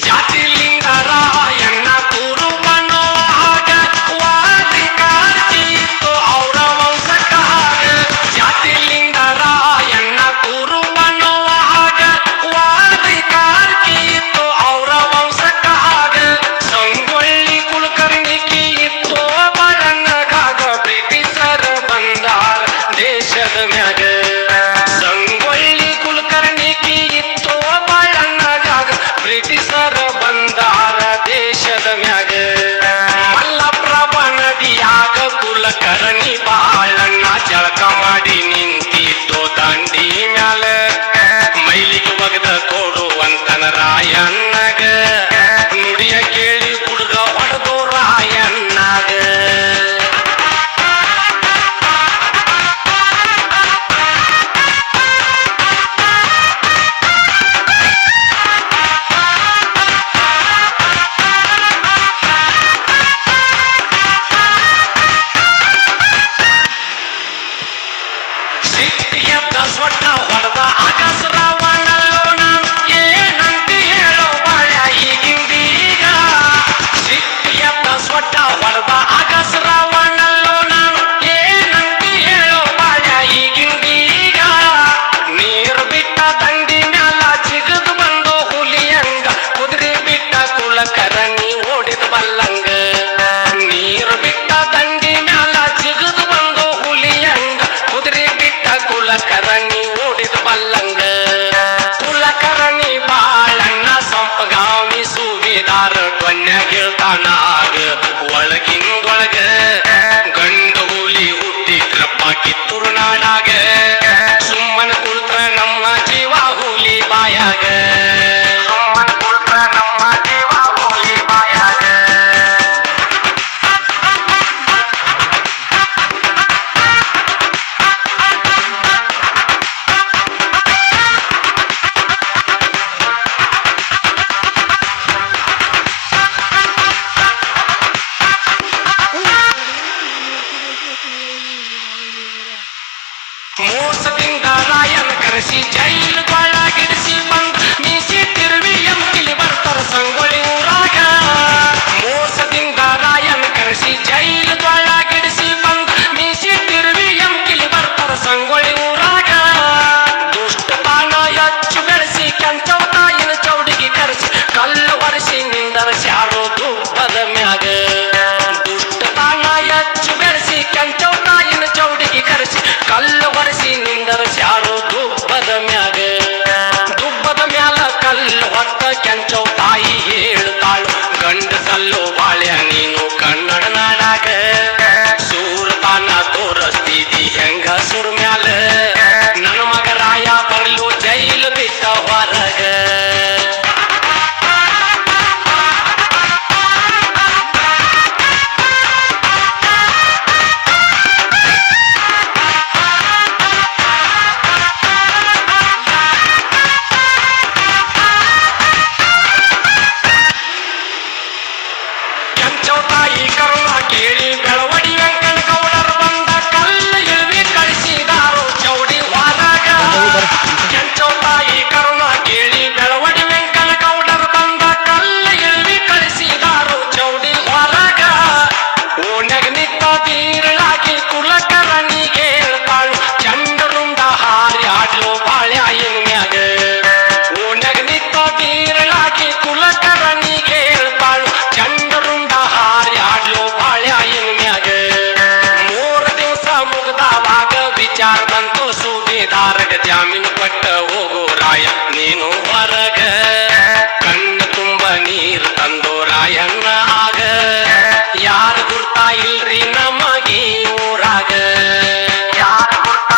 Got! ಸಿಟ್ಟಿಗೆ ಹೊಡೆದ ಆಕಾಶ ಕುದುರೆ ಬಿಟ್ಟ ಕುಲಕರಣಿ ಓಡಿದ ಬಲ್ಲಂಗ resistiendo a sallo 쫓아